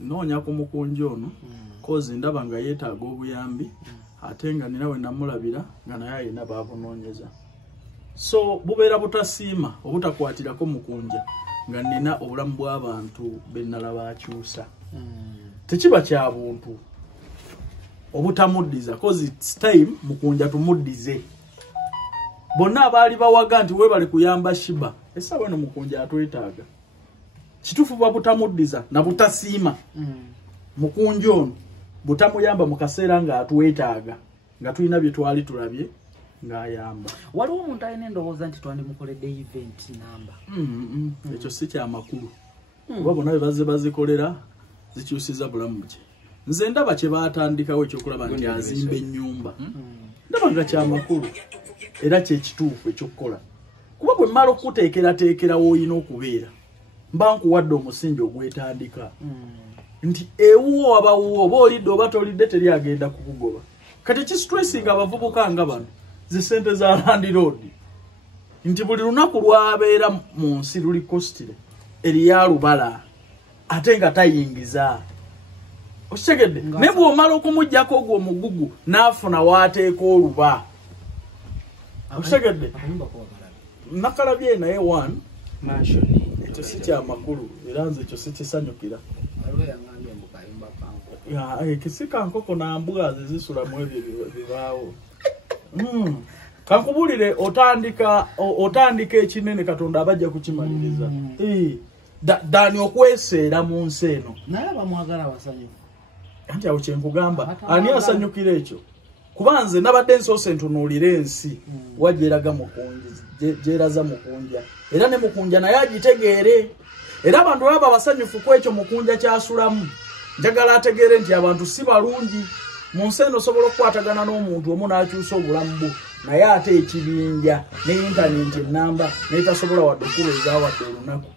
Noonya ku mukunjo ono kozi ndaba nga yeetaaga obuyambi ate nga ninawe namulabira nga naye alina baabunoonyeza. So bubeera butasiima obutakwatirako mukunja nga nina obulamu bw'abantu be nnalaba akyusa. Tekiba kya buntu obutamuddiza kozi it's time mukunja tumuddize. Bonna abaali bawaga nti weebale kuyamba Shiba essaawa eno mukunja atwetaaga. Kitufu babutamuddiza na butasiima mukunjo ono butamuyamba mu kaseera nga atwetaaga nga tulina bye twali tulabye ng'ayamba. Waliwo omuntu alina endowooza nti twandimukoledde event namba. Ekyo si kya makulu kuba bonna bye bazze bazikolera zikyusiza bulamu bye. Nze ndaba kye baatandikawo ekyokulaba nti azimba ennyumba ndaba nga kya makulu era kyekituufu ekyokukola kuba bwe mmala okuteekerateekera w'olina okubeera mba nkuwadde omusingi ogwetandika nti ewuwo abawuwo oba olidde oba tolidde teri agenda kukugoba. Kati kisitressinga abavubuka nga bano zi ssente za Land Road nti buli lunaku lwabeera mu nsi luli kositire eriya lubala ate nga tayingiza. Okitegedde naye bw'omala okumuggyako ogwo omugugu n'afuna waateeka oluba. Okitegedde nakalabye naye one ekyo si kya makulu era nze ekyo sikisanyukira. Kisika nkoko na mbwazi zisulamu ebyo bibaawo. Kankubulire otandika ekinene Katonda abajja kukimaliriza. Dani okweseera mu nsi eno. Naye bamwagala abasanyufu. Anti awo kyenkugamba ani asanyukira ekyo? Kuba nze nabadde nsoose ntunuulira ensi wagyeraga mukunja gyeraza mukunja era ne mukunja naye agitegeere era abantu baba basanyufu ku ekyo mukunja kyasulamu. Njagala ategeere nti abantu si balungi mu nsi eno osobola okukwatagana n'omuntu omu n'akyusa obulamu bwo naye ate ekibinja ne intaneti ennamba naye tasobola wadde okubeeza wadde olunaku.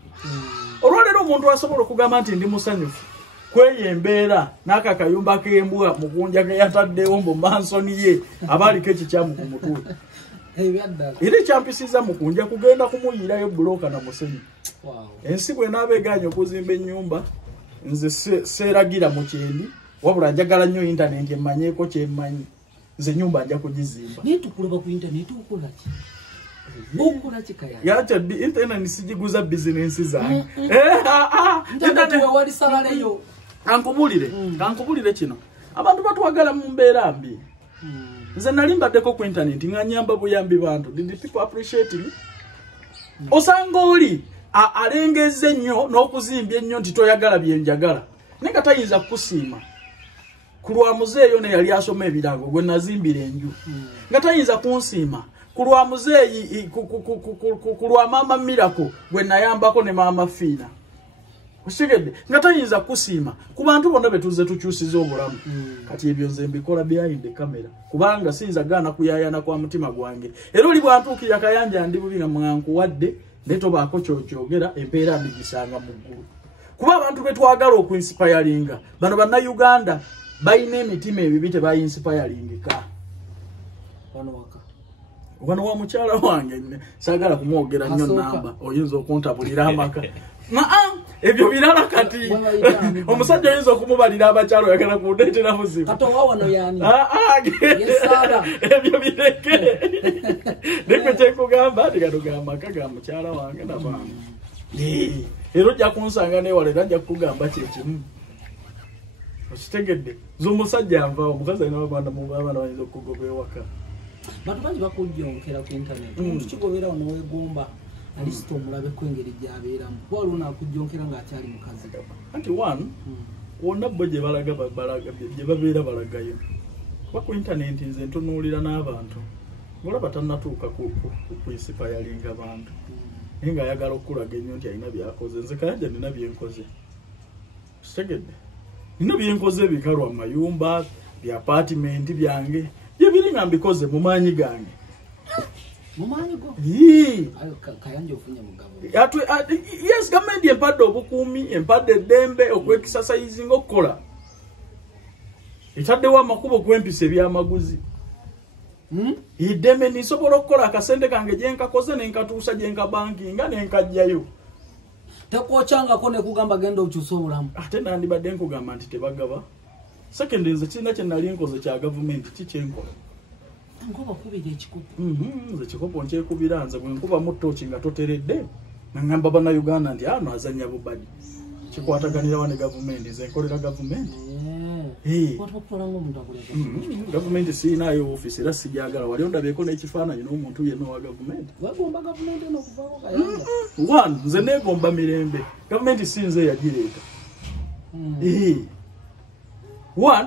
Olwaleero omuntu asobola okugamba nti ndi musanyufu kweyo embeera n'aka kayumba k'embwa mukunja ke yataddewo mu mansoni ye abaaliko ekikyamu ku mutwe. Era ekyampisiza mukunja kugenda kumuyiirayo bulooka na musenyu. Ensi bw'enaaba egaanye okuzimba ennyumba nze seeragira mu kyendi wabula njagala nnyo intaneti emmanyeeko kyemmanyi nze ennyumba nja kugizimba. Naye tukulaba ku intaneti okola ki? Okola ki kaya? Yate intaneti sigiguza bizinensi zange. Intaneti wewali salaleyo. Kankubulire kino abantu batwagala mu mbeera mbi. Nze nali mbaddeko ku intaneti nga nyamba buyambi bantu. Did people appreciate me? Osanga oli alengeze nnyo n'okuzimbya ennyo nti toyagala bye njagala naye nga tayinza kukusiima. Ku lwa muzeeyo ne yali asoma ebirago gwe nazimbira enju nga tayinza kunsiima. Ku lwa muzeeyi ku lwa maama Miracle gwe nayambako ne maama Fiina. Osigedde nga tayinza kusiima ku bantu bonna betuze tukyusiza obulamu. Kati ebyo nze mbikola behind the camera kubanga siyinza gaana kuyaayana kwa mutima gwange era oli bwantuukira kayanja ndi bubi nga mwankuwadde naye tobaako kyokyogera empeera mbigisanga mu ggulu. Kuba abantu betwagala okuinsipayalinga bano bannayuganda balina emitima ebibi tebayinsipayalinga. Wano wa mukyala wange saagala kumwogera nnyo namba oyinza okuntabulira amaka. Ebyo birala kati omusajja oyinza okumubalira abakyalo oyagala kundeetera muzibu. Katonga wano yani. Ebyo bireke. Nekwe kyekugamba nti katugamba amaka ga mukyala wange nabange. Era ojja kunsanga neewala era nja kukugamba kyekimu. Okitegedde nze omusajja anvaawo omukazi alina abaana bayinza okugoba ewaka. Bantu bangi bakujjonkera ku intaneti. Omuntu kigobera wano weegomba alisita omulabeko engeri gy'abeeramu. Waliwo naakujjonkera ng'akyali mukazi. Anti one wonna bo gye balaga gye babeera balagayo. Kuba ku intaneti nze ntunuulira n'abantu ng'olaba tannatuuka ku kwinsipayalinga bantu naye ng'ayagala okulaga ennyo nti alina by'akoze. Nze kayanja nina byenkoze. Kitegedde nina byenkoze ebikalwa mu mayumba bya apaatimenti byange bye biri nga mbikoze mu maanyi gange. Mumanyi go? Kayanja ofunye mugabo. Yes, gavumenti empadde obukuumi, empadde eddembe okwekisasayizinga okukola. Etaddewo amakubo kwempisa ebyamaguzi. Eddembe nisobola okukola akasente kange gye nkakoze ne nkatuusa gye nkabankinga ne nkajjayo. tekochanga kone kugamba genda ukyusa obulamu ate nandibadde nkugamba nti tebagaba second nze kirina kye nali nkoze kya gavumenti kikyenkola ngoba kubira ekikopo nze kikopo nkyekubira nze bwe nkuba mu ttooki nga toteredde nangamba bannayuganda nti ano azannya bubadi kikwataganira wane gavumenti nze nkolera gavumenti gavumenti siinayo ofiisi era sijagala wali ondabyeko n'ekifaananyi n'omuntu yenna owa gavumenti nze neegomba mirembe gavumenti si nze yagireeta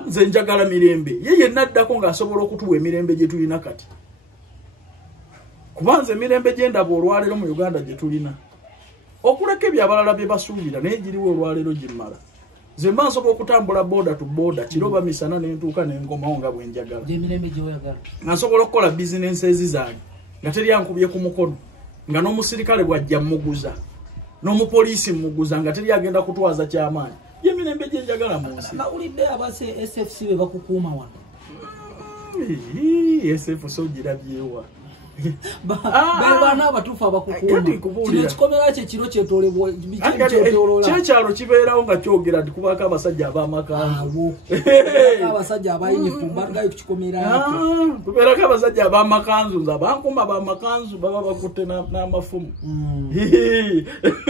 nze njagala mirembe ye yenna addako ng'asobola okutuwa emirembe gye tulina kati kuba nze emirembe gye ndaba olwaleero mu Uganda gye tulina okuleka ebyabalala bye basuubira naye giriwo olwaleero gimmala nze mba nsobola okutambula booda tu booda kiroba misana n'entuuka n'enkomawo nga bwe njagala nga nsobola okukola bizinensi ezi zange nga teri ankubye ku mukono nga n'omusirikale bw'ajja mmuguza n'omupoliisi mmuguza nga teri agenda kutwaza kyamaanyi yemirembe gye njagala mu nsi nawulidde abase SFC be bakukuuma wano SFC ogirabyewa bana abatuufu abakukuuma kikomera kye kiro kyetolebwa kyekyalo kibeerawo nga kyogera nti kubako abasajja ab'amakanzu abasajja abayinifom bagayo kukikomera kubeerako abasajja ab'amakanzu nze abankuuma ab'amakanzu baba bakutte n'amafumu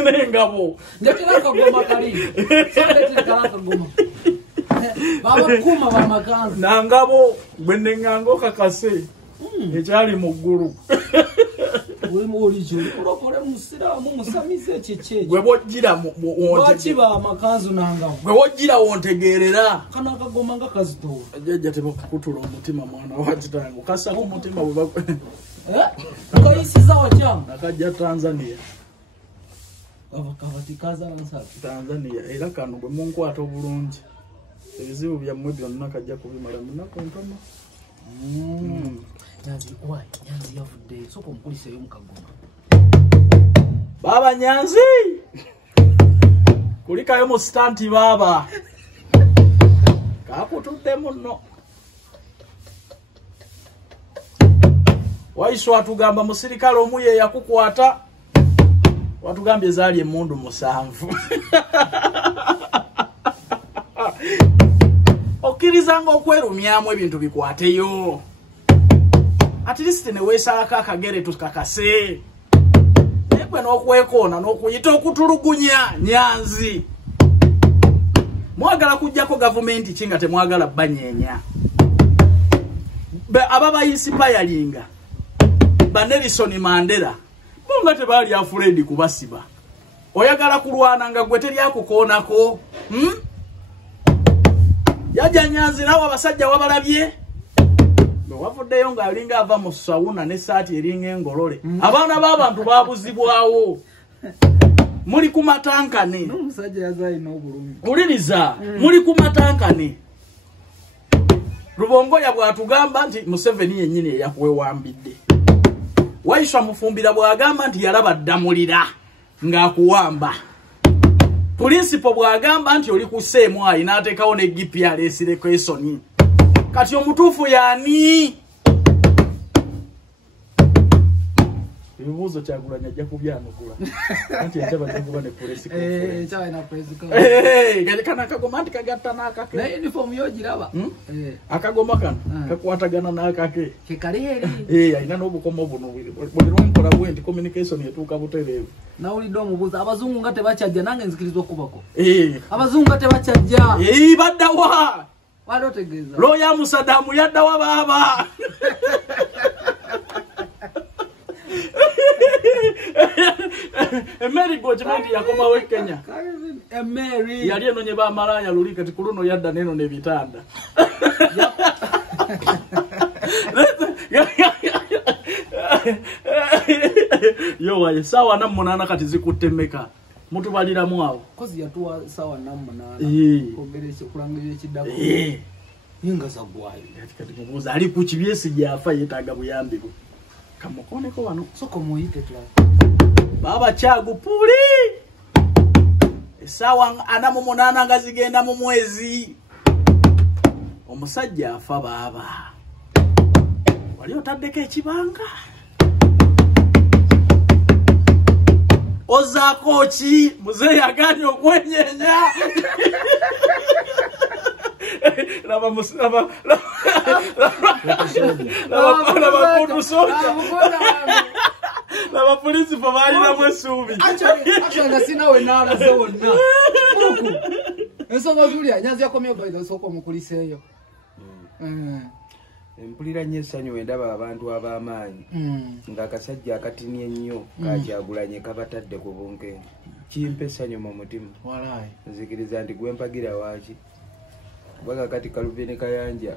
n'engabo ndetera akagoma kali ndetera akagoma babakuuma b'amakanzu nangabo bwe neŋŋanga okakase ekyali mu ggulu gwe bw'ojjira wontegeerera jjajja tebakukutula omutima mwana wakitange okassa ku mutima nakajja Tanzania era kano bwe munkwata obulungi ebizibu byammwe byonna kajja kubimala munaku ntono Baba Nyanzi kulikayo mu stanti baba kakutudde muno Waiswa atugamba musirikale omu ye yakukwata watugambye zaali emmundu 7 okkirizanga okwerumyamu ebintu bikwateyo at least ne weesaako akagere tukakase negwe n'okwekoona n'okuyita okutulugunya Nyanzi mwagala kujjako gavumenti ki nga temwagala banyeenya ababayinsipayalinga ba Nelson Mandela bonga tebaali afuredi kubasiba oyagala kulwana nga gwe teryakukoonako yajja Nyanzi nawe abasajja wabalabye wavuddeyo ng'alinga ava mu sawuna n'essaati eringa engolole abaana b'abantu babuzibwawo muli ku matankane uliriza muli ku matankane Rubongoya bw'atugamba nti Museveni yennyini eyakwewambidde Waiswa Mufumbira bw'agamba nti yalaba ddamulira ng'akuwamba Pulinsipo bw'agamba nti oli ku seemwayi n'ateekawo ne GPRS requesoni kati omutuufu yaani ebibuuzo Kyagulanyi ajja kubyanukula anti enjaba teguba ne polisi kana akagoma nti kagatta n'akake na uniform yogiraba akagoma kano kakwatagana n'akake kekaleeri alina n'obukomo buno buli lwonkola bwe nti communication etuuka butereevu nawulidde omubuuza abazungu nga tebakyajja nange nzikiriza okubako abazungu nga tebakyajja baddawa wali otegeeza Looya Musadamu yaddawa baaba Emery Gojimenti yakomawo Kenya Emery yali eno nye bamalaya luli kati ku luno yadda neno n'ebitanda yo waye sawa na 8 kati zikutte meka mutubaliramu awo kozi yatuwa sawa na 8 kogerese kulangirira ekidako yinga zagwayo kati mubuuza ali ku kibyesi gyafa yetaaga buyambi bwe kamukoneko wano soko muyite twa baba Kyagupuli sawa 48 nga zigenda mu mwezi omusajja afa baba wali otaddeko ekibanga ozaako ki muzeeyi agaanye okwenyenya laba fundu soja laba polisi po balinamu essuubi nga sinawe naalaze wonna ensonga zulya Nyanzi yakomye baida osooka omukuliseeyo empulira nnyo essanyu wendaba abantu ab'amaanyi ng'akasajja akatinya ennyo kakyagulanye kabatadde ku bunkenke kimpa essanyu mu mutima nzikiriza nti gwempagira waaki kubaga kati Calvin Kayanja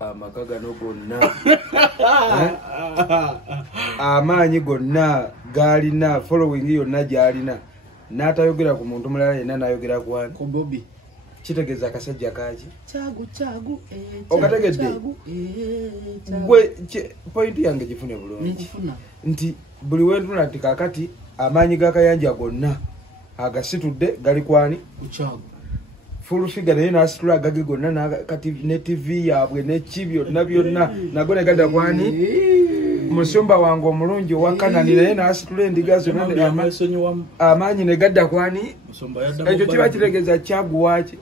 amaka gano gonna amaanyi gonna gaalina following yonna gy'alina n'atayogera ku muntu mulala yenna n'ayogera ku Bobby kitegeeza akasajja kaaki chagu okategedde gwe point yange gifune bulungi nti buli wentunula nti kakati amaanyi ga Kayanja gonna agasitudde gali kwani kuchagu full figure naye n'asitula agage gonna kati ne TV yaabwe n'eki byonna nago ne gadda kwani musumba wange omulungi owa Kanani naye n'asitula endiga zonna amaanyi ne gadda kwani ekyo kiba kitegeeza kyaguwaaki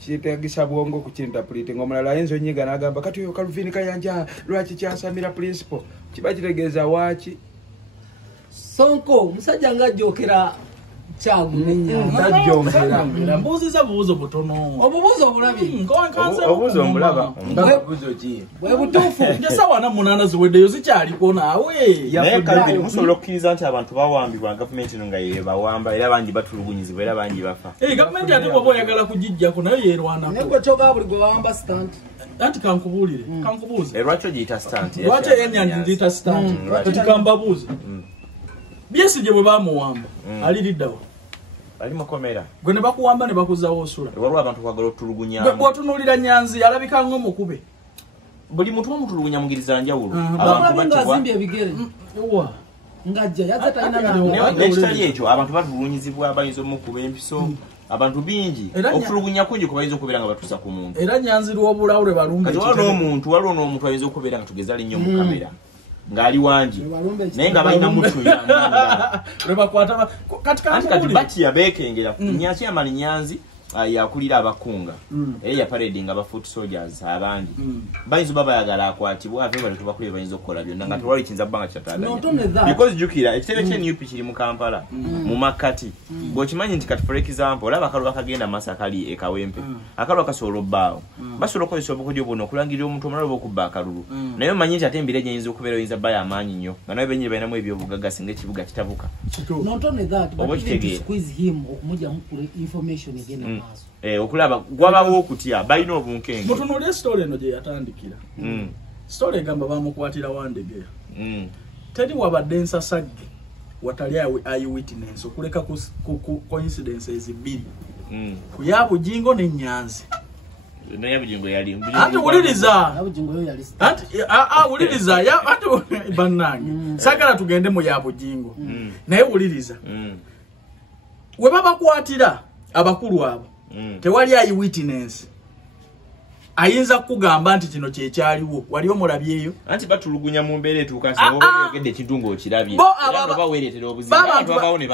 kitegisa bwongo ku kinterpreting omulala ayinza onyiga n'agamba kati oyo Calvin Kayanja lwaki kyasamira principal kiba kitegeeza waaki Sonko musajja ng'ajjookera Chagu tajjongera mbuuziza buuzo butono obubuuzo obulabi obuuzo omulaba obuuzo ki bwe butuufu ngesawa na munaana ziweddeyo zikyaliko naawe naye Calvin musobola okukkiriza nti abantu bawambibwa gavumenti eno nga yebawamba era bangi batulugunyizibwa era bangi bafa gavumenti ate bw'oba oyagala kugijjako nayo yeerwanako naye gwe kyogaa buli gwe bawamba stand anti kankubuulire kankubuuze lwaki ogiyita stand lwaki enyanyi nziyita stand kati kambabuuze Besigye bwe bamuwamba aliriddawo ali mukomera gwe ne bakuwamba ne bakuzawo osula waliwo abantu kwagala otulugunya bw'otunuulira Nyanzi alabika ng'omukube buli muntu bamutulugunya mugiriza njawulo abantu bazimbye ebigere ng'ajja yazze talina nekitali ekyo abantu batulugunyizibwa bayinza omukuba empiso abantu bingi okutulugunya kungi kubayinza okubeera nga batuusa ku muntu era Nyanzi lw'obulawule balumbe kati waliwo n'omuntu ayinza okubeera nga tugeza linnyo mu kamera ngali wanji naye nga balina mutu kati baki yabekengera Nyanzi yamali Nyanzi yakulira abakunga era yaparedinga aba foot soldiers abandi bayinza babayagala akwatibwa ave bali tubakulira bayinza okukola byonna nga tewali kiyinza bbanga kyataganya because jukira ekitebe ky'NUP kiri mu Kampala mu makati bw'okimanyi nti kati for example olaba akalu bakagenda Masakali ekawempe akalu akasobola obbaawo basobola okukozesa obukodyo buno okulangirira omuntu omulala oba okubba akalulu naye omanyi nti ate embeera egyayinza okubeera oyinza bbayo amaanyi nnyo nga nawe benyini balinamu ebyobugagga singa ekibuga kitabuka okulaba gwabawo okutya balina obunkenge mutunuulire story eno gye yatandikira story egamba bamukwatira Wandegeya teri wabadde nsasagge watali eyewitness okuleka ku coincidence ezibiri ku Yabujingo ne Nyanzi anti wuliriza wuliriza anti bannange sagala tugende mu Yabujingo naye wuliriza we babakwatira abakulu abo tewali eyewitness ayinza kugamba nti kino kyekyaliwo wali omulabyeyo anti batulugunya mu mbeera etuuka nsiogedde ekintu ng'okirabye baweeretera obuzibu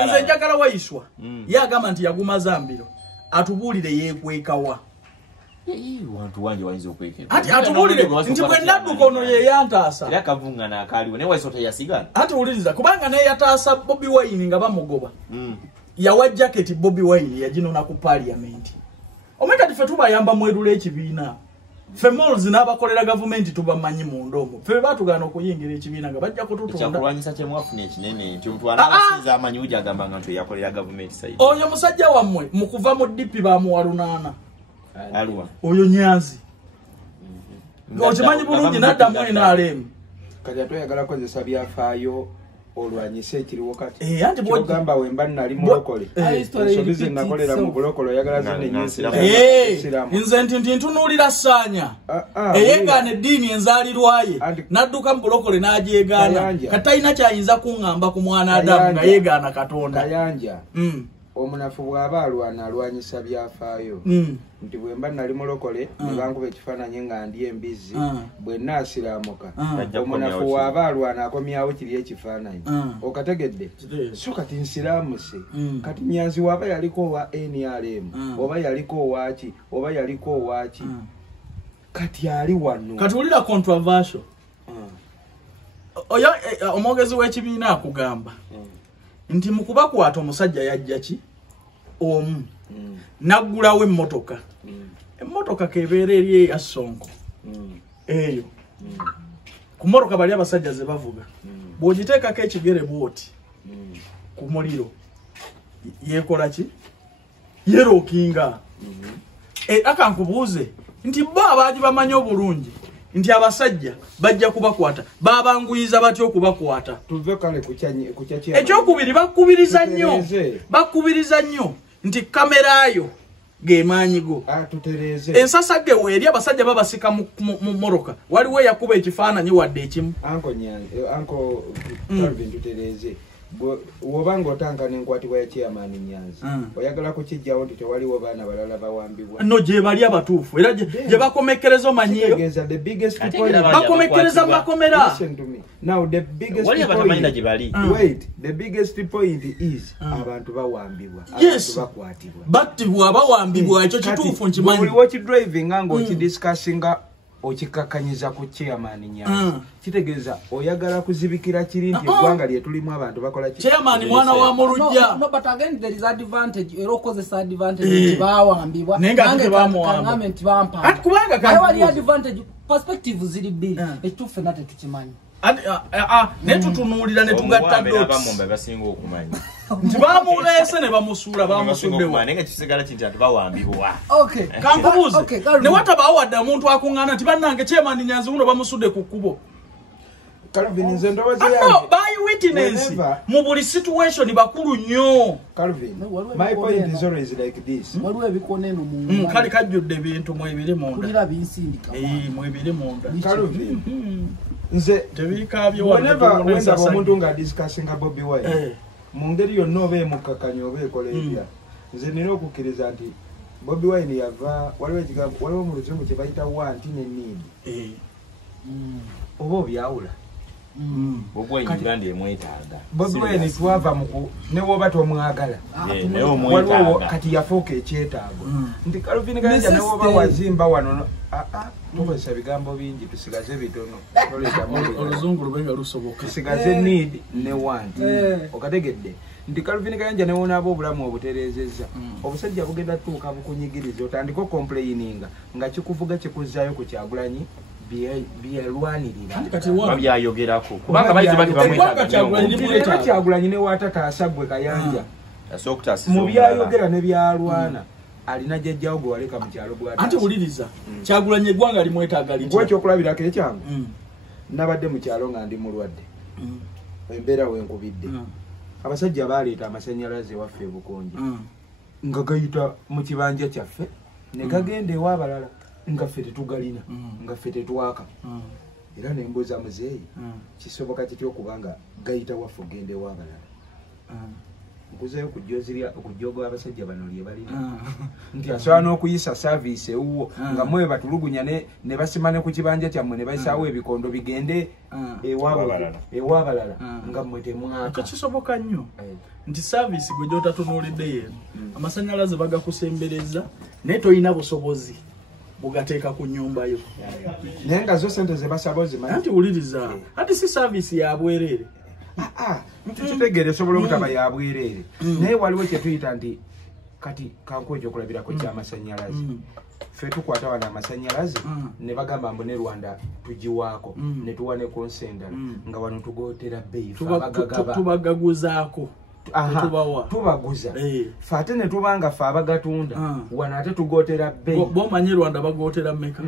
nze njagala wayiswa ye agamba nti yaguma Zambiro atubuulire yeekwekawa wantu wange wayinza okwekera ati atubuulire nti bwe nadduka ono ye yantaasa era kavuŋŋana akaaliwo naye wayiswa teyasigala ati wuliriza kubanga naye yataasa Bobi Wine nga bamugoba yawa jaketi Bobi Wine yaginona ku parliament omeka tife tubayamba mwerula ekibiina fe malls n'abakolera gavumenti tubamanyi mu ndomo fe batugana okuyingira ekibiina nga bajja kututunda ekyakulwanyisa kyemwafuna ekinene nti omuntu anaasinza amanyi uja agamba nga nti yakolera gavumenti saidi oyo musajja wammwe mu kuva mu DP bamuwa lunaana aluwa oyo Nyanzi okimanyi bulungi naddamu NRM kati atoyagala kozesa byafaayo olwanyise ekiriwo kati anti bwogamba wemba nali mulokole ensobi nakolera mu bulokole oyagala zine nyinsi nze nti ntunuulira Ssaanya eyeegaana eddiini enzaalirwaye n'adduka mu bulokole n'agyegaana kati talina kyayinza kuŋŋamba ku mwana Adamu nga yeegaana Katonda Kayanja omunafu bw'aba alwana alwanyisa byafaayo nti bwe mba nali mulokole ne bankuba ekifaananyi nga ndi embizzi bwe nnaasiraamuka omunafu bw'aba alwana akomyawo kiri ekifaananyi okategedde so kati nsiraamuse kati Nyanzi waba yaliko owa NRM oba yaliko owaki oba yaliko owaki kati ali wano kati ulira controversial oyo omwogezi w'ekibiina akugamba nti mukuba kwata omusajja yajja ki omu naggulawo emmotoka emmotoka kebeera eri ya Sonko eyo ku mmotoka bali abasajja ze bavuga bw'ogiteekako ekigere bwoti ku muliro yeekola ki yerookinga akankubuuze nti bo abaagi bamanyi obulungi nti abasajja bajja kubakwata babanguyiza batyo okubakwata tuve kale kukyakya ekyokubiri bakubiriza nnyo nti kamerayo gemaanyigo tutereeze ensasage weeri abasajja babasika mu moroka waliwo eyakuba ekifaananyi wadde ekimu anko Calvin tutereeze wobanga otanga n'enkwatibwa ya chairman Nyanzi oyagala kukijjawo nti tewaliwo baana balala bawambibwa no gye bali abatuufu era gye bakomekereza omanyiyo bakomekereza makomera now the biggest point is abantu bawambibwa abantu bakwatibwa battibwa bawambibwa ekyo kituufu nkimanyi waliwo kidriving nga okidiscussinga okikakanyiza ku chairman Nyanzi kitegeeza oyagala kuzibikira kiri nti eggwanga lye tulimu abantu bakola chairman mwana wa mulujja no but again there is advantage era okozesa advantage bawambibwa nange bamuwamba bampa kubanga kali advantage perspective ziri bbiri ekituufu nate tukimanyi netutunuulira netugatta bamombe basinga okumanya nti bamuleese ne bamusuula bamusuddewo nenga kisigala kinti ati bawambibwa kankubuuze ne watabaawo wadde omuntu akuŋŋaana nti bannange chairman Nyanzi wuno bamusudde ku kkubo Calvin nze ndowooza by witness mu buli situation bakulu nnyo Calvin my point is always like this waliwo ebikoneno mu kali kajjudde ebintu mwebiri munda kulira binsindika mwebiri munda Calvin nze tebikabye wenda omuntu nga discussinga Bobi Wine mu ngeri yonna oba emukakanya oba ekola ebya nze nina okukkiriza nti Bobi Wine yava waliwo mu luzungu kye bayita want ne need oba obyawula Bobi Wine twava newoba tomwagala waliwo kati yafuuka ekyetaago nti Calvin Kayanja newoba wazimba wano tukozesa bigambo bingi tusigaze bitono oluzungu lubenga lusoboka tusigaze need ne want okategedde nti Calvin Kayanja newonaaba obulamu obutereezezza obusajja bugenda tuuka bukunyigiriza otandika complaininga nga kikuvuga kikuzaayo ku Kyagulanyi byelwanirira babyayogerako kubanga bayize bati bamwetaaga Kyagulanyi ne waatataasa gwe Kayanja mu byayogera ne byalwana alina jjajjawo gwe waleka mu kyalo anti wuliriza Kyagulanyi eggwanga limwetaaga litya gwekyokulabirako ekyangu nabadde mu kyalo nga ndi mulwadde embeera wenkubidde abasajja baleeta amasannyalaze waffe ebukonje nga gayita mu kibanja kyaffe ne gagenda ew'abalala nga ffe tetugalina nga ffe tetwaka era nembuuza muzeeyi kisoboka kitya okubanga gayita waffe ogenda ew'abalala nkuzeeyo okujjoga abasajja bano lye balina nti asobola n'okuyisa saaviisi ewuwo nga mwe batulugunya ne basima ne ku kibanja kyammwe ne bayisaawo ebikondo bigende ew'abalala nga mmwe temwaka kisoboka nnyo nti saaviisi gwe gy'otatunuulidde yeeno amasannyalaze bagakusembereza naye toyina busobozi bugateeka ku nnyumba yo naye nga zo sente ze basaba ozimanyi anti wuliriza anti si saaviisi ya bwereere tukitegeere esobola obutaba ya bwereere naye waliwo kyetuyita nti kati kankuwa ekyokulabirako ky'amasannyalaze ffe tukwata wano amasannyalaze ne bagamba mbu ne Rwanda tugiwaako ne tuwa ne konsendala nga wano tugootera bbeeyi tubagaguzaako tubaguza ffe ate ne tubanga ffe abagatunda wano ate tugootera bbeeyi bomanyi Rwanda bagootera mmeka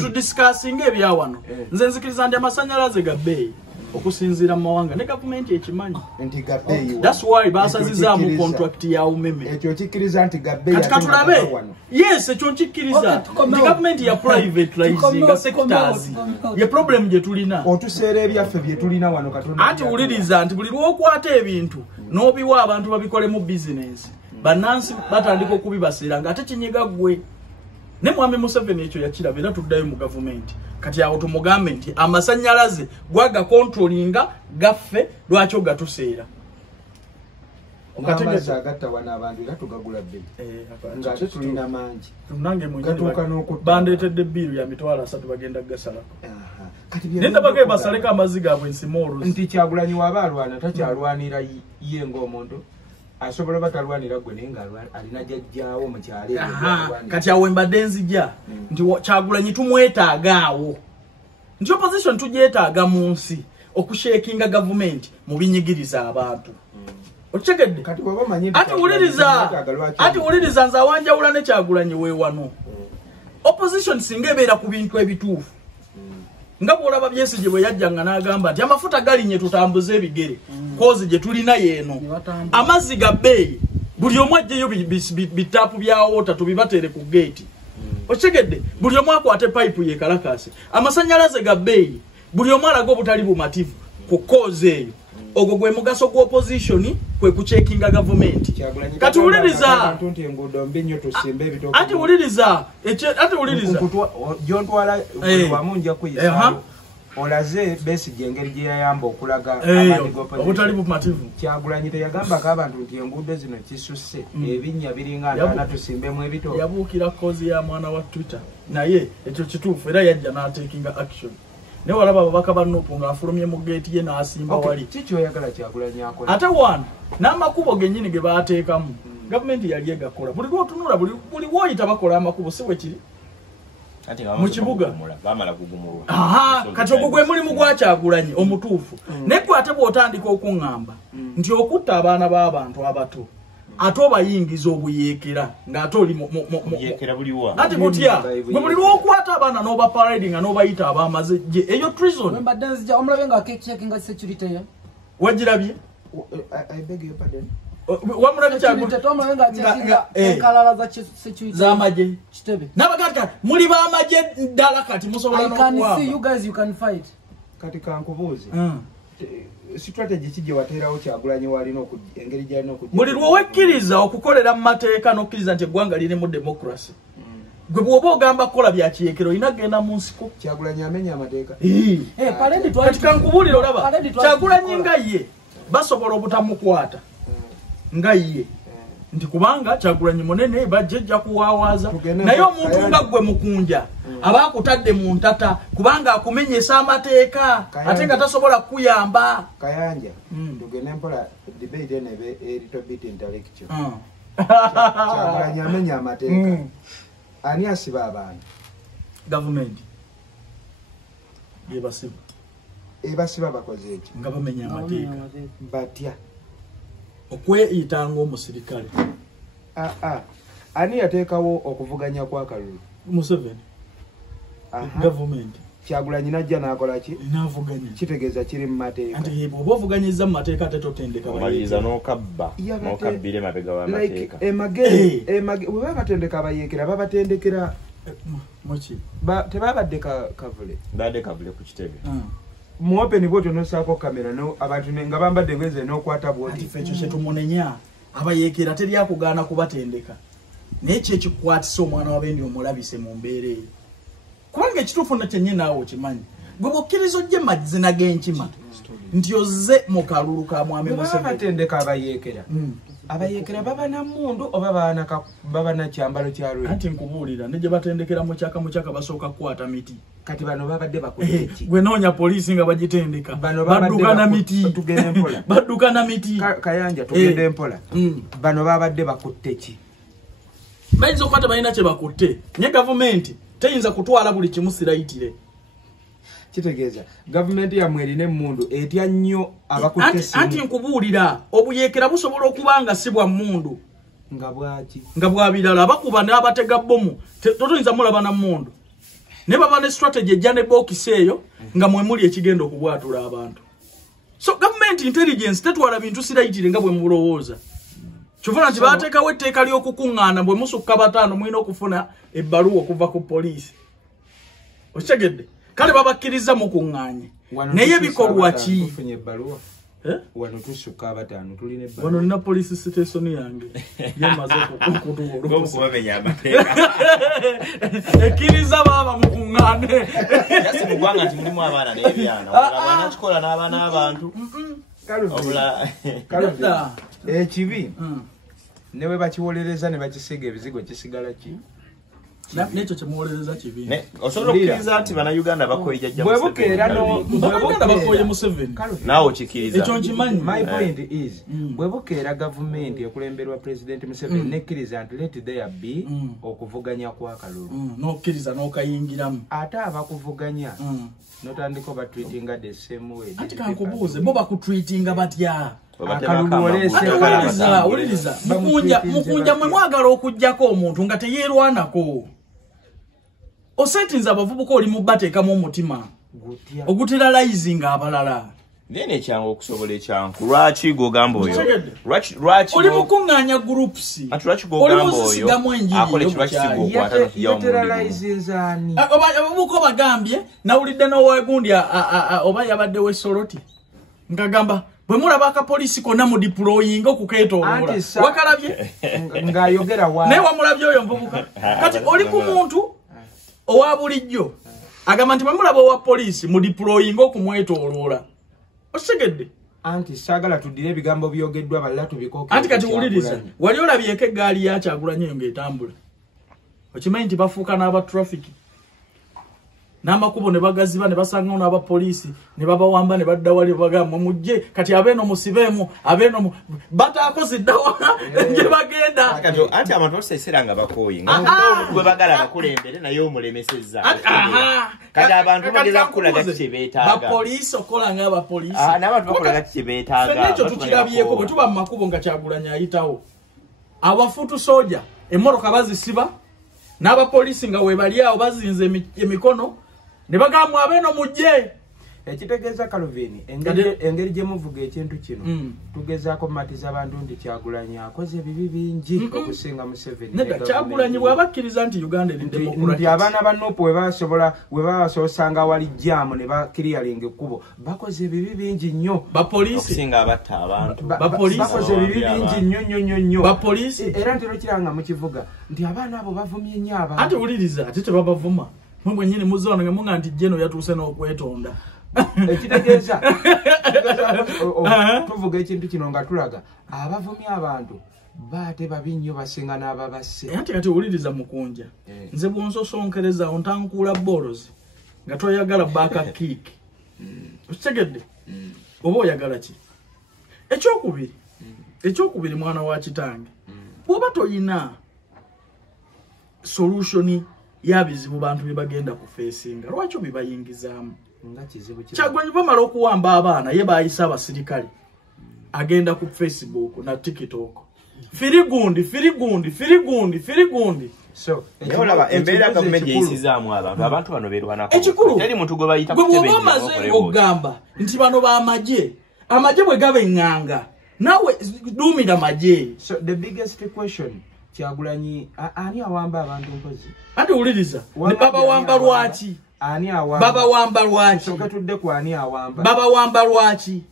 tudisikasinga ebyawano nze nzikiriza ndi amasannyalaze ga bbeeyi okusinziira mu mawanga ne gavumenti ekimanyi. Nti Gabeyi. That's why basazizaamu contract ya umeme. Ekyo kikkiriza nti Gabeyi Katulabe. Yes, ekyo nkikkiriza. Nti gavumenti ya privatizing nga sectors. Ye problem gye tulina. Otuseera ebyaffe bye tulina wano Katonda. Ati uliriza nti buli lw'okwata ebintu n'obiwa abantu babikolemu business. Banansi batandika okubibasira nga ate kinyiga ggwe. Ne Mwami Museveni ekyo yakiraba era tuddayo mu gavumenti. Kati awo tumugambe nti amasannyalaze gwaga controllinga gaffe lwaki ogatuseera. Amazzi agatta wana abantu era tugagula bbiri. Nga ate tulina mangi. Nange gatuuka n'okutta. Bandeetedde bbiiru ya mitwalo 3 bagenda gasalako. Nenda bagee basaleko amazzi gaabwe nsimoro. Nti Kyagulanyi waba alwana takyalwanira ye ng'omuntu. Asobola batalwanira gwe naye nga alina jjajjaawo mu kyalo. Kati awo embadde nzija nti Kyagulanyi tumwetaaga awo. Nti opposition tugyetaaga mu nsi okushakinga gavumenti mu binyigiriza abantu. Okitegedde? Kati bw'oba omanyi ati wuliriza nze awanjawula ne Kyagulanyi weewano. Opposition singa ebeera ku bintu ebituufu. Nga bw'olaba Besigye bwe yajjanga n'agamba nti amafuta galinye tutambuze ebigere. Kozi gye tulina yeeno. Amazzi ga Beyi buli omu ajjeyo bitaapu bya wota tubibatere ku gate. Okitegedde? Buli omu akwate pipe ye kalakase. Amasannyalaze ga Beyi buli omu alaga obutali bumativu ku kozi eyo. Ogwo gwe mugaso gwa opposition kwe kucheckinga government. Kati uliriza ati uliriza jontwala wamunja kuyisa olaze Besigye engeri gye yayamba okulaga abandi obutali bumativu. Kyagulanyi teyagamba abantu nti enguudo zino kisusse ebinnya biringa ndana tusimbemu ebito. Yabuukira kozi ya mwana wa Twitter naye ekyo kituufu era yajja n'atekinga action. Ne walaba ababaka bannopo nga afulumye mu gate ye n'asimba wali. Kiki oyagala Kyagulanyi akola? Ate wano n'amakubo gennyini ge baateekamu gavumenti yali egakola. Buli lw'otunula buli w'oyita bakola amakubo si bwe kiri mu kibuga. Kati ogwo gwe mulimu gwa Kyagulanyi omutuufu. Naye gwe ate bw'otandika okuŋŋamba nti okutta abaana b'abantu abato ate obayingiza obuyeekera ng'ate oli ati butya gwe buli lw'okwata abaana n'oba paradinga n'obayita abaamaze gye eyo treason. Wagirabye? Wamulabye z'amagye n'abaganda muli b'amagye ddala kati musobola n'okuwamba. Kati kankubuuze strategy kijje wateerawo Kyagulanyi walina engeri gyalina okujja. Buli lw'owekkiriza okukolera mu mateeka n'okkiriza nti eggwanga liri mu democracy. Gwe bw'oba ogamba kukola bya kiyeekero olina kugenda mu nsiko. Kyagulanyi amenya amateeka. Kati kankubuulira olaba Kyagulanyi nga ye basobola obutamukwata nga ye nti kubanga Kyagulanyi munene bajjejja kuwaawaza naye omuntu nga ggwe mukunja aba akutadde mu ntata kubanga akumenyesa amateeka ate nga tasobola kukuyamba. Kayanja tugende mpola debate nebe a little bit intellectual. Kyagulanyi amenya amateeka. Ani asiba abaana? Gavumenti yebasiba. Ebasiba bakoze eki nga bamenya amateeka batya okweyita ng'omusirikale. Ani yateekawo okuvuganya kwa Kalulu? Museveni. Gavumenti. Kyagulanyi najja n'akola ki? N'avuganya. Kitegeeza kiri mu mateeka. Anti bw'oba ovuganyizza mu mateeka ate totendeka omaliriza n'okabbira emabega w'amateeka. Emagere bwe baba batendeka abayeekera babatendekera muki? Tebabadde kavule. Badde kavule ku kitebe. Mu open bwotyo n'ossaako kamera abantu nga bambadde bweze n'okwata bwoti. Ati ffe ekyo kye tumunenya abayeekera teri akugaana kubatendeka. Naye kye kikwatisa omwana wa bendi omulabise mu mbeera eyo. Kubanga ekituufu nakyo nnyini naawe okimanyi. Gwe bw'okkiriza ojje mazina g'enkima nti ozze mu kalulu ka Mwami Museveni. Baba batendeka abayeekera. Abayeekera baba na mundu oba baba na kyambalo kya lwe. Anti nkubuulira ne gye batendekera mu kyaka basooka kukwata miti. Kati bano babadde bakola ki? Gwe noonya poliisi nga bagitendeka. Badduka na miti. Tugende mpola. Badduka na miti. Kayanja tugende mpola. Bano babadde bakutte ki? Bayinza okukwata balina kye bakutte. Nye gavumenti teyinza kutwala buli kimu sirayitire. Kitegeeza gavumenti yamwe erina emmundu etya nnyo abakutte simu. Anti nkubuulira obuyeekera busobola okuba nga si bwa mmundu. Nga bwaki? Nga bwa birala bakuba n'abatega bbomu toyinza mulaba na mmundu. Ne baba ne strategy ejja ne bookisi eyo nga mwe muli ekigenda okubwatula abantu. So government intelligence tetwala bintu sirayitire nga bwe mulowooza. Kyovana nti bateekawo etteeka ly'okukung'aana bwe musukka bataano mulina okufuna ebbaluwa okuva ku poliisi. Okitegedde? Kale babakkiriza mukung'aanye. Naye bikolwa ki? Wano tusukka abataano tulina ebbaluwa. Wano nina poliisi station yange. Yemaze okubamenya amateeka. Ekkiriza baba mukung'aane. Yasi mu ggwanga nti mulimu abaana n'ebyana. Abaana kikola n'abaana n'abantu. Ekibi ne bwe bakiwolereza ne bakisiga ebizigo kisigala ki? N'ekyo kyemuwolereza kibi. Osobola okukkiriza nti bannayuganda bakoye jjajja Museveni. Naawe okikkiriza. Ekyo nkimanyi. My point is, bwe bukeera gavumenti ekulemberwa President Museveni nekkiriza nti let there be okuvuganya kwa kalulu. N'okkiriza n'okayingiramu. Ate abakuvuganya notandika batweetinga the same way. Ati kankubuuze bo bakutweetinga batya? Uliriza. Mukunja mwe mwagala okujjako omuntu nga teyeerwanako. Osetinza abavubuka oli mu bateekamu omutima. Oguteralyzinga abalala. Nene ekyangu okusobola ekyangu. Lwaki gogamba oyo? Lwaki oli mukung'aanya groups. Lwaki gogamba oyo? Akole kibakisigwaatanoyamulizinzaani. Abavubuka bagambye nawulidde n'owagundi oba yabadde w'Essoloti. Nkagamba bwe mulaba akapoliisi konna mu deploying okukeetooloola. Wakalabye? Ng'ayogera wa. Naye wamulabye oyo mvubuka. Kati oli ku muntu owa bulijjo. Agamba nti bwe mulaba owa poliisi mu deploying okumwetooloola. Osigedde. Anti saagala tuddire ebigambo byogeddwa balala tubikoke. Anti kati wuliriza. Wali olabyeko eggaali ya Kyagulanyi ng'etambula. Okimanyi nti bafuuka n'aba traffic. N'amakubo ne bagaziba ne basanga n'aba poliisi ne babawamba ne badda wali bagamba mujje kati abeeno musibeemu abeeno batakoze ddawa nje bagenda. Anti abantu baseseranga bakooyi nga gwe bagala bakulembere naye omulemesezza. Kati abantu bageza kukulaga kye beetaaga. Bapoliisi okola ng'aba poliisi. N'abantu bakolaga kye beetaaga. N'ekyo tukirabyeko bwe tuba mu makubo nga Kyagulanyi ayitawo. Abafuutu soja emmotoka bazisiba n'abapoliisi nga webali awo bazinze emikono. Ne bagamba abeeno mujje. Ekitegeeza Calvin engeri gye muvuga ekintu kino tugezaako matiza abantu nti Kyagulanyi akoze ebibi bingi okusinga Museveni. Nega Kyagulanyi bwabakkiriza nti Uganda eri democratic. Nti abaana ba Nuupu we babasoosanga wali jjaamu ne bakiriyalinga ekkubo bakoze ebibi bingi nnyo. Bapoliisi okusinga abatta abantu. Bakoze ebibi bingi nnyo. Bapoliisi era nti kiranga mu kivuga nti abaana abo bavumye nnyo abantu. Ate wuliriza ate tebabavuma. Mwe nnyini muzoona nga munga nti jeno yatuuse n'okwetonda. Ekitegeeza tuvuga ekintu kino nga tulaga abavumya abantu baate babi nnyo basinga n'ababasse. Ate kati wuliriza Mukunja. Nze bw'onsosonkereza ontankuula bolozi nga toyagala baaka kick. Okitegedde? Oba oyagala ki? Ekyokubiri mwana wa kitange. Bw'oba toyina solutioni yabizibu bantu bibagenda ku facinga lwaki bibayingizaamu Kyagulanyi bamala okuwamba abaana ye bayisa abasirikale agenda ku Facebook na TikTok firigundi so olaba embeera gavumenti yeyisizaamu abantu bano beerwanako teri muntu gwe bayita kutebenmaze okugamba nti bano b'amagye bwe gaba eŋŋanga nawe duumira magye. So the biggest question Kyagulanyi ani awamba abantu mpozi. Ati uliriza baba wamba lwaki? Ani awamba. Baba wamba lwaki? Soka tudde ku ani awamba. Baba wamba lwaki?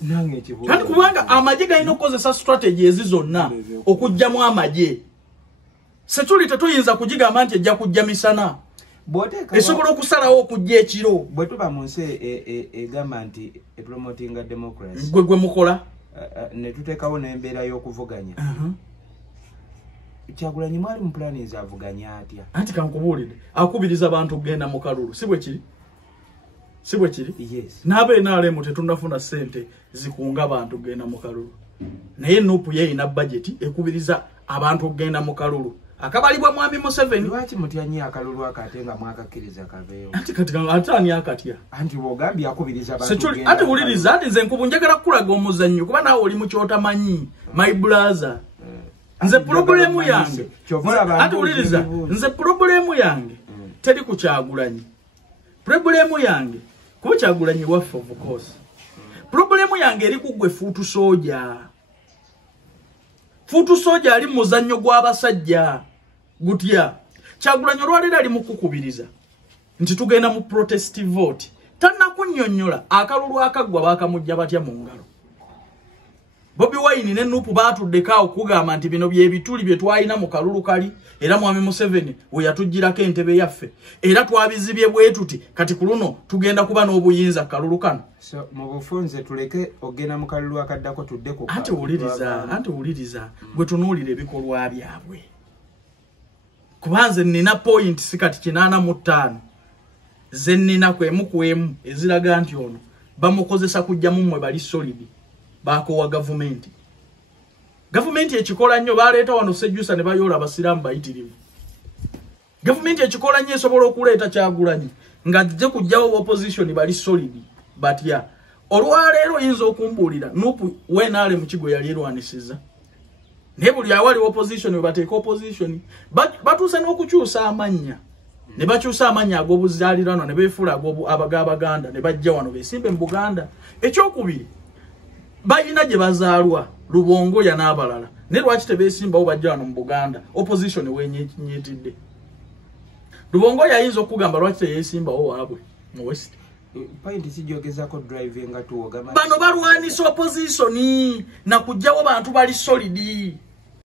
Nange kivuga. Kandi kubanga amagye galina okukozesa strategy ezizonna okujjamu amagye. Security tuyinza kugigamba nti ejja kujja misana. Esobola okusalawo okujja ekiro. Bwe tuba mu nsi egamba nti promoting democracy. Gwe mukola. Ne tuteekawo n'embeera y'okuvuganya. Kyagulanyi mwali mu plani zavuganya atya. Anti kankubuulidde akubiriza abantu okugenda mu kalulu si bwe kiri? Yes. N'abeNRM tetunnafuna ssente zikunga abantu okugenda mu kalulu. Naye Nuupu yeeyina budget ekubiriza abantu okugenda mu kalulu. Akabalibwa mwami Museveni. Lwaki mutya nnyo akalulu akate nga mwakakkiriza kabeewo? Anti kati ani akatya? Anti bw'ogambye akubiriza abantu okugenda. Ate wuliriza ati nze nkubu njagala kukulaga omuzannyo kuba naawe oli mu kyotamanyi. My brother. Nze problemu yange. Ate wuliriza nze problemu yange teri ku Kyagulanyi. Problemu yange kuba Kyagulanyi waffe of course. problemu yange eri kugwe fuutu soja. Fuutu soja ali muzannyo gw'abasajja. Gutya. Kyagulanyi olwaleero ali mu kukubiriza nti tugenda mu protest vote. Tannakunnyonnyola akalulu akaggwa baakamujja batya mu ngalo. Bobi Wine ne Nuupu baatuddeko okugamba nti bino bye bituli bye twalina mu kalulu kali era Mwami Museveni we yatugirako entebe yaffe era twabizibye bwe tuti kati ku luno tugenda kuba n'obuyinza kalulu kano. So mu bufunze tuleke ogenda mu kalulu akaddako tudde ku ate wuliriza gwe tunuulira ebikolwa byabwe. Kubanze nina point sikati 85 ze nina kwemu eziraga nti ono bamukozesa kujja mumwe bali solid bakowa government. Government ekikola nnyo baleeta wano Sejjusa ne bayola abasiramu bayitirivu. Government ekikola nnyo esobola okuleeta Kyagulanyi nga jje kujjawo opposition bali solid batya. Olwaleero yinza okumbuulira Nuupu wenaale mu kigo yali erwanisiza. Ne buli awali opposition we bateeka opposition batuuse n'okukyusa amannya. Ne bakyusa amannya ag'obuzaalirano ne beefuula abaganda ne bajja wano beesimbe mu Buganda. Ekyokubiri bayina gye bazaalwa Lubongoya n'abalala. Ne lwaki tebeesimbawo bajja wano mu Buganda opposition weenyetidde. Lubongoya ayinza okugamba lwaki teyeesimbawo waabwe mu West. Point sijogezako driving nga tuwoga. Bano balwanisa opposition na kujjawo bantu bali solid.